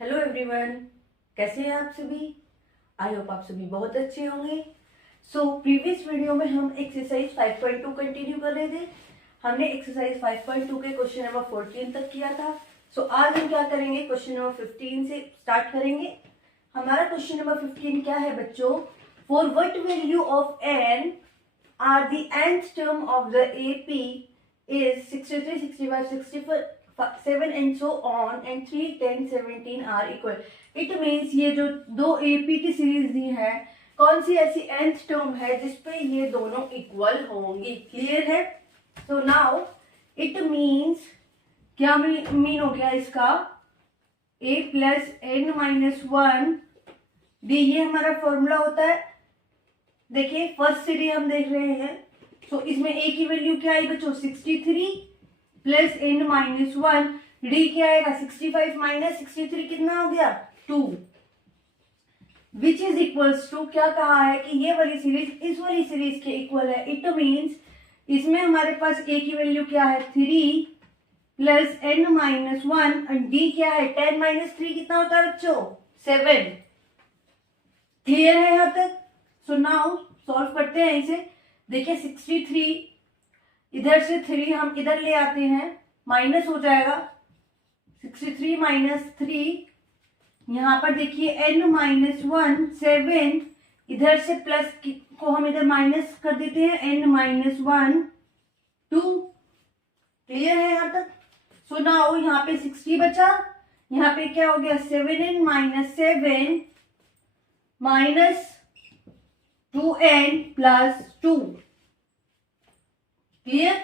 Hello everyone, कैसे हैं आप सभी। आई होप आप सभी बहुत अच्छे होंगे। प्रीवियस वीडियो में हम एक्सरसाइज 5.2 कंटिन्यू कर रहे थे। हमने एक्सरसाइज 5.2 के क्वेश्चन नंबर 14 तक किया था। आज हम क्या करेंगे, क्वेश्चन नंबर 15 से स्टार्ट करेंगे। हमारा क्वेश्चन नंबर 15 क्या है बच्चों, for what value of n are the nth term of the AP is 63, 65, 64, 7 and so on and 3, 10, 17 are equal. It means ये जो दो AP की सीरीज दी है, कौन सी ऐसी nth टर्म है जिसपे ये दोनों इक्वल होंगी। क्लियर है। सो नाउ इट मीन्स क्या मीन हो गया इसका, a plus n minus 1 D, ये हमारा फॉर्मूला होता है। देखिए फर्स्ट सीरीज हम देख रहे हैं। इसमें a की वैल्यू क्या आई बच्चों, 63 प्लस n माइनस 1, डी क्या आएगा 65 माइनस 63 कितना हो गया 2, विच इज इक्वल्स टू क्या कहा है कि ये वाली सीरीज इस वाली सीरीज के इक्वल है। इट मीन्स इसमें हमारे पास a की वैल्यू क्या है 3 प्लस n माइनस 1 और d क्या है 10 माइनस 3 कितना होता है बच्चों 7। क्लियर है यहाँ तक। नाउ सॉल्व करते हैं इसे। देखिए 63 इधर से 3 हम इधर ले आते हैं, माइनस हो जाएगा 63 माइनस 3, यहाँ पर देखिए n माइनस 1 7, इधर से प्लस को हम इधर माइनस कर देते हैं n माइनस 1 2। क्लियर है यहाँ तक। नाउ यहाँ पे 60 बचा, यहाँ पे क्या हो गया 7n minus 7 minus 2n plus 2। Clear.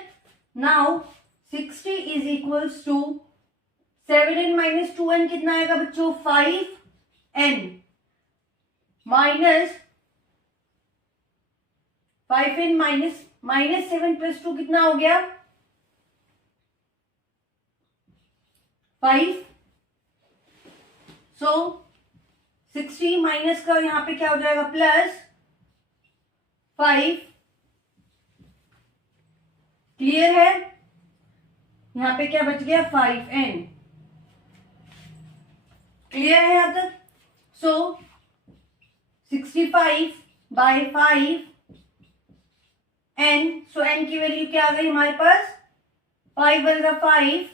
Now 60 is equals to 7n minus 2n कितना आएगा बच्चों 5n minus 5n minus 7 plus 2 कितना हो गया 5। 60 माइनस का यहाँ पे क्या हो जाएगा प्लस 5। क्लियर है। यहाँ पे क्या बच गया 5n। क्लियर है यहाँ तक। 65 बाय 5 n, n की वैल्यू क्या आ गई हमारे पास 5 वन 5,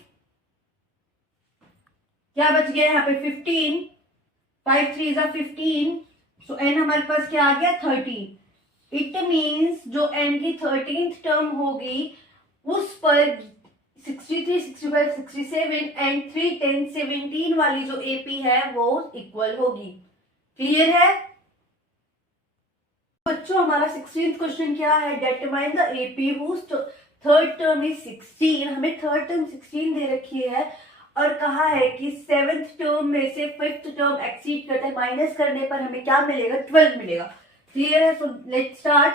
क्या बच गया यहाँ पे 15, 5 3 15, n हमारे पास क्या आ गया 30। इट मीन्स जो n की 13th टर्म होगी उस पर 63, 65, 67 एंड 3, 10, 17 वाली जो AP है वो इक्वल होगी। क्लियर है बच्चों। हमारा 16th क्वेश्चन क्या है, determine the AP whose third term is 16। हमें थर्ड टर्म 16 दे रखी है और कहा है कि 7th टर्म में से 5th टर्म एक्सीड करता है, माइनस करने पर हमें क्या मिलेगा 12 मिलेगा। क्लियर है। Let's start.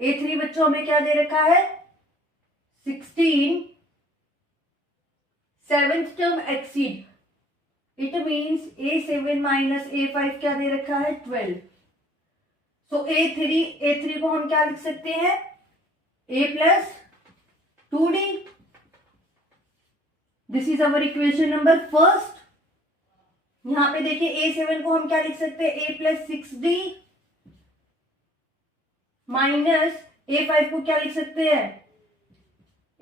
A3 बच्चों हमें क्या दे रखा है 16, 7th term exceed, it means A7 minus A5 क्या दे रखा है 12। A3 को हम क्या लिख सकते हैं A plus 2D। This is our equation number first. यहां पे देखिए A7 को हम क्या लिख सकते हैं A plus 6D minus A5 को क्या लिख सकते हैं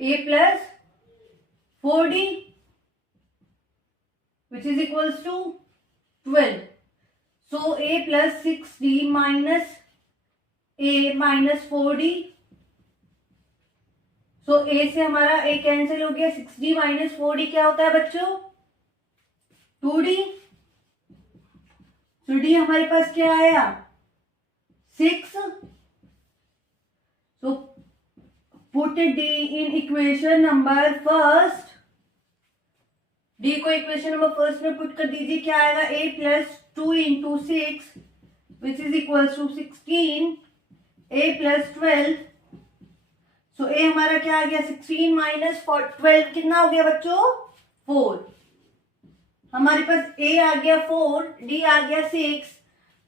A plus 4D which is equals to 12। A plus 6D minus A minus 4D। A से हमारा A कैंसिल हो गया, 6D माइनस 4D क्या होता है बच्चों 2D। D हमारे पास क्या आया 6। Put D in equation number first. D को इक्वेशन नंबर फर्स्ट में पुट कर दीजिए, क्या आएगा A plus 2 into 6 which is equal to 16, A plus 12। A हमारा क्या आ गया 16 माइनस 12 कितना हो गया बच्चों 4। हमारे पास A आ गया 4, D आ गया 6,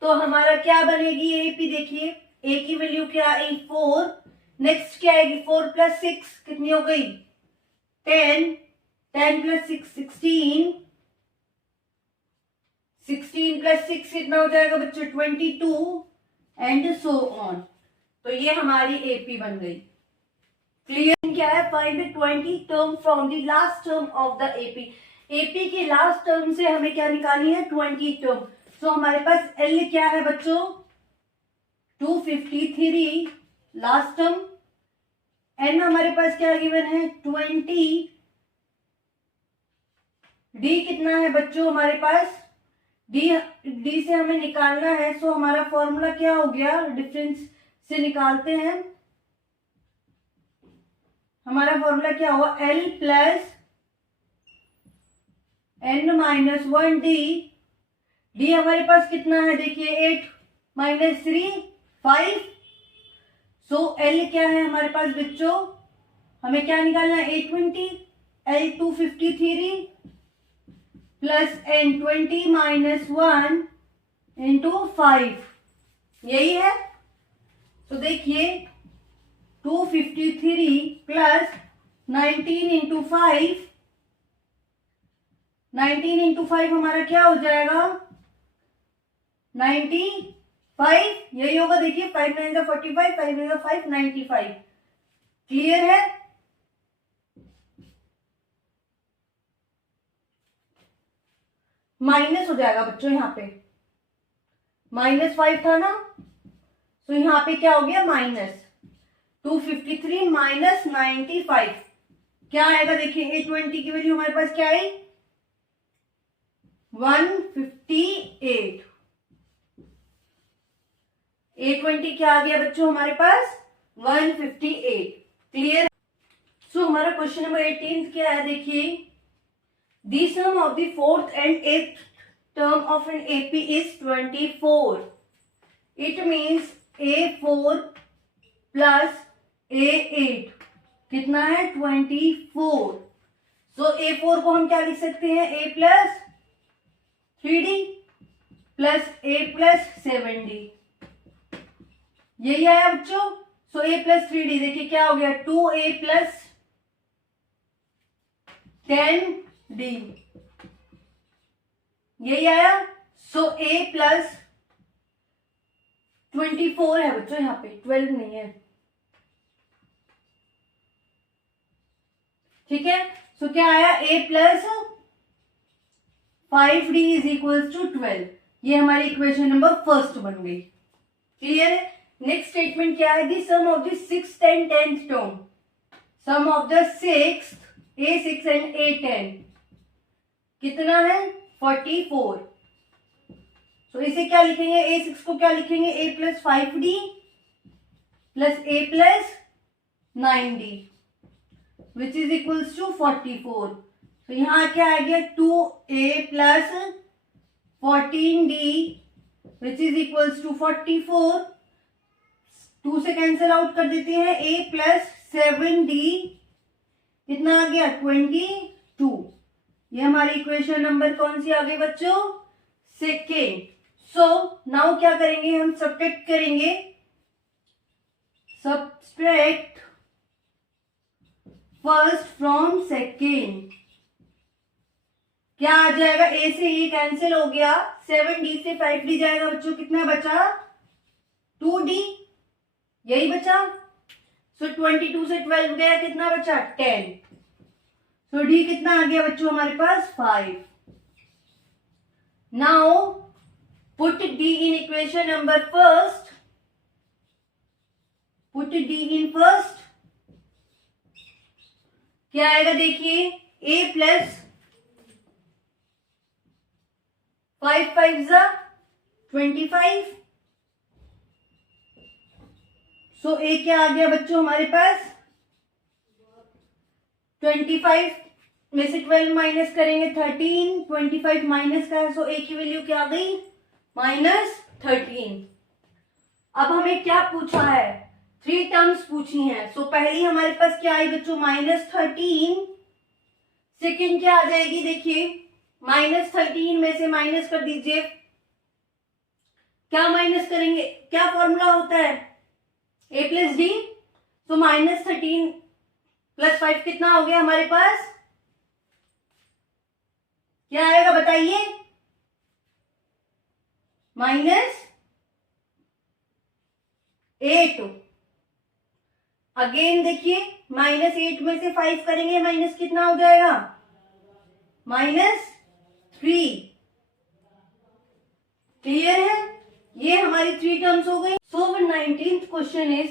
तो हमारा क्या बनेगी AP। देखिए A की वैल्यू क्या आई 4, नेक्स्ट क्या आएगी 4 प्लस 6 कितनी हो गई 10, 10 प्लस 6 16, 16 प्लस 6 कितना हो जाएगा बच्चों 22 एंड सो ऑन। तो ये हमारी एपी बन गई। क्लियर? क्या है? Find the 20 term from the last term of the AP. AP के लास्ट टर्म से हमें क्या निकालनी है? 20 टर्म। सो हमारे पास एल क्या है बच्चों? 253 लास्ट टर्म। एन हमारे पास क्या गिवन है? 20। डी कितना है बच्चों हमारे पास? डी से हमें निकालना है। सो हमारा फॉर्मूला क्या हो गया? डिफरेंस से निकालते हैं। हमारा फॉर्मूला क्या हुआ? L plus n minus 1 D. D हमारे पास कितना है? देखिए 8 माइनस 3 5। सो एल क्या है हमारे पास बच्चों? हमें क्या निकालना है? 820। L 253 plus n 20 minus 1 into 5, यही है। तो देखिए 253 प्लस 19 इंटू 5, 19 इंटू 5 हमारा क्या हो जाएगा? 95, यही होगा। देखिए 5 9 जा 45, 5 9 जा 5 95। क्लियर है? माइनस हो जाएगा बच्चों, यहाँ पे -5 था ना, तो यहाँ पे क्या हो गया? माइनस 253 माइनस 95 क्या आएगा? देखिए 820 की वैल्यू हमारे पास क्या आई? 158। 820 क्या आ गया बच्चों हमारे पास? 158। क्लियर? सो हमारा क्वेश्चन नंबर 18 क्या है? देखिए the sum of the fourth and eighth term of an AP is 24. It means A4 plus A8 कितना है? 24। सो A4 को हम क्या लिख सकते हैं? A plus 3D plus A plus 7D, यही आया बच्चों। सो A प्लस 3D देखिए क्या हो गया? 2A प्लस 10D, यही आया। सो A प्लस 24 है बच्चों, यहाँ पे 12 नहीं है। ठीक है? सो क्या आया? A plus 5D is equal to 12। ये हमारी इक्वेशन नंबर फर्स्ट बन गई। क्लियर है? नेक्स्ट स्टेटमेंट क्या है? The sum of the 6th and 10th term, sum of the 6th A6 and A10 कितना है? 44। तो इसे क्या लिखेंगे? A6 को क्या लिखेंगे? A plus 5D plus A plus 9D which is equals to 44। तो यहां क्या आ गया? 2A plus 14D which is equals to 44। 2 से कैंसिल आउट कर देते हैं। A प्लस 7D कितना आ गया? 22। ये हमारी इक्वेशन नंबर कौन सी आ गई बच्चों? सेकेंड। सो नाउ क्या करेंगे? हम सब्ट्रैक्ट करेंगे। Subtract first from second. क्या आ जाएगा? A से ये कैंसिल हो गया, 7D से 5D जाएगा बच्चों, कितना बचा? 2D, यही बचा। सो 22 से 12 गया, कितना बचा? 10। सो D कितना आ गया बच्चों हमारे पास? 5। Now put D in equation number first. Put D in first, क्या आएगा? देखिए A प्लस 5 5 जा 25। सो A क्या आ गया बच्चों हमारे पास? 25 में से 12 माइनस करेंगे 13, 25 माइनस का है। सो A की वैल्यू क्या आ गई? -13। अब हमें क्या पूछा है? 3 टर्म्स पूछी हैं। सो पहली हमारे पास क्या आई बच्चों? -13। सेकेंड क्या आ जाएगी? देखिए -13 में से माइनस कर दीजिए। क्या माइनस करेंगे? क्या फॉर्मूला होता है? A plus D. तो -13 प्लस 5 कितना हो गया हमारे पास? क्या आएगा बताइए? -8। अगेन देखिए, -8 में से 5 करेंगे, माइनस कितना हो जाएगा? -3। क्लियर है? ये हमारी 3 टर्म्स हो गई। सो 19th question is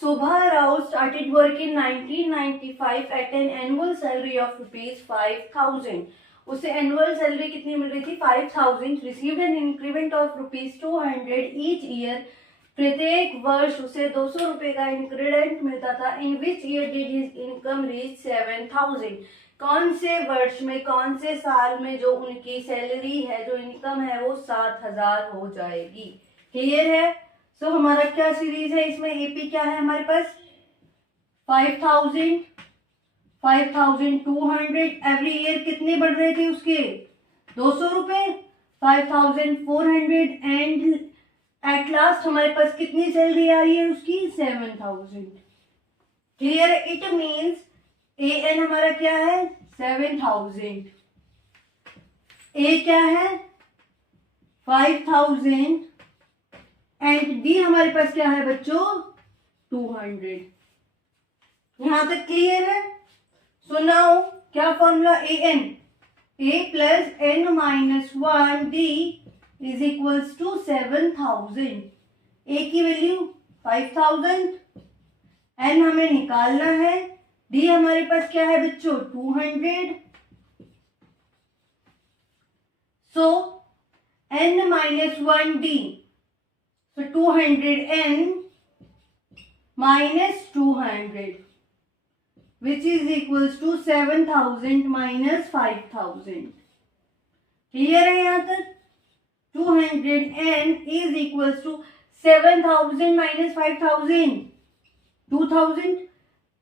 Subha Rao started work in 1995 at an annual salary of ₹5,000. उसे एनुअल सैलरी कितनी मिल रही थी? 5,000. Received an increment of ₹200 each year. प्रत्येक वर्ष उसे 200 रुपए का इंक्रीमेंट मिलता था. In which year did his income reach 7,000? कौन से वर्ष में, कौन से साल में जो उनकी सैलरी है, जो इनकम है, वो 7,000 हो जाएगी. क्लियर है? सो हमारा क्या सीरीज है इसमें? एपी क्या है हमारे पास? 5,000, 5,200. एवरी ईयर कितने बढ़ रहे थे उसके? 200 रुपए. 5,400 एंड एट लास्ट हमारे पास कितनी सैलरी आ रही है उसकी? 7,000. Clear? It means a n हमारा क्या है? 7,000. ए क्या है? 5,000 एंड डी हमारे पास क्या है बच्चों? 200. यहां तक क्लियर है? सो नाउ क्या formula? A n, a plus n minus 1 d is equals to 7,000. A की वैल्यू 5,000, एन हमें निकालना है, डी हमारे पास क्या है बच्चों? 200. So n minus 1 d, so 200n minus 200 which is equals to 7,000 minus 5,000. Clear है यहाँ तक? 200n is equals to 7,000 minus 5,000, 2,000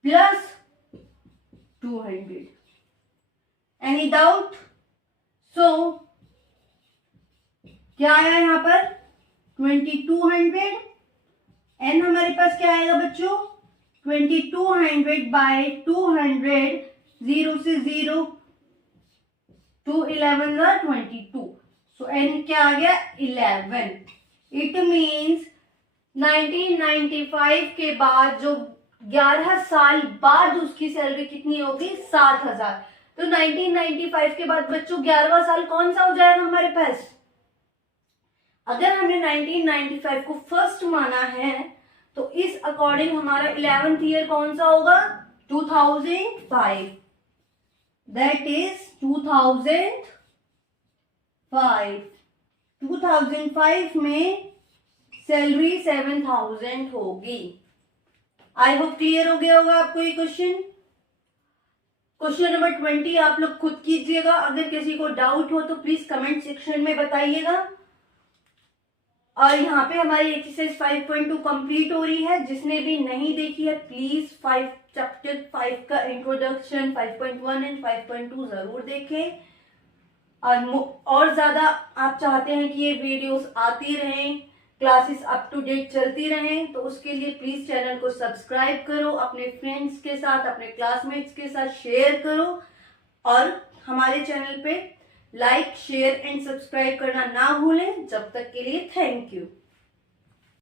plus 200. Any doubt? So क्या आया यहाँ पर? 2200. एन हमारे पास क्या आएगा बच्चों? 2200 बाय 200. 0 से 0 2 11 22. सो एन क्या आ गया? 11. इट मीन्स 1995 के बाद जो 11 साल बाद उसकी सैलरी कितनी होगी? 7,000. तो 1995 के बाद बच्चों 11वां साल कौन सा हो जाएगा हमारे पास? अगर हमने 1995 को फर्स्ट माना है तो इस अकॉर्डिंग हमारा 11th ईयर कौन सा होगा? 2005. That is 2005. 2005 में सैलरी 7,000 होगी. आई होप क्लियर हो गया होगा आपको ये क्वेश्चन. क्वेश्चन नंबर 20 आप लोग खुद कीजिएगा. अगर किसी को डाउट हो तो प्लीज कमेंट सेक्शन में बताइएगा. और यहाँ पे हमारी एक्सरसाइज 5.2 कंप्लीट हो रही है. जिसने भी नहीं देखी है प्लीज चैप्टर 5 का इंट्रोडक्शन 5.1 एंड 5.2 जरूर देखें. और ज्यादा आप चाहते हैं कि ये वीडियोस आती रहें, क्लासेस अप टू डेट चलती रहें, तो उसके लिए प्लीज चैनल को सब्सक्राइब करो, अपने फ्रेंड्स के साथ, अपने क्लासमेट्स के साथ शेयर करो और हमारे चैनल पे लाइक, शेयर एंड सब्सक्राइब करना ना भूलें. जब तक के लिए थैंक यू.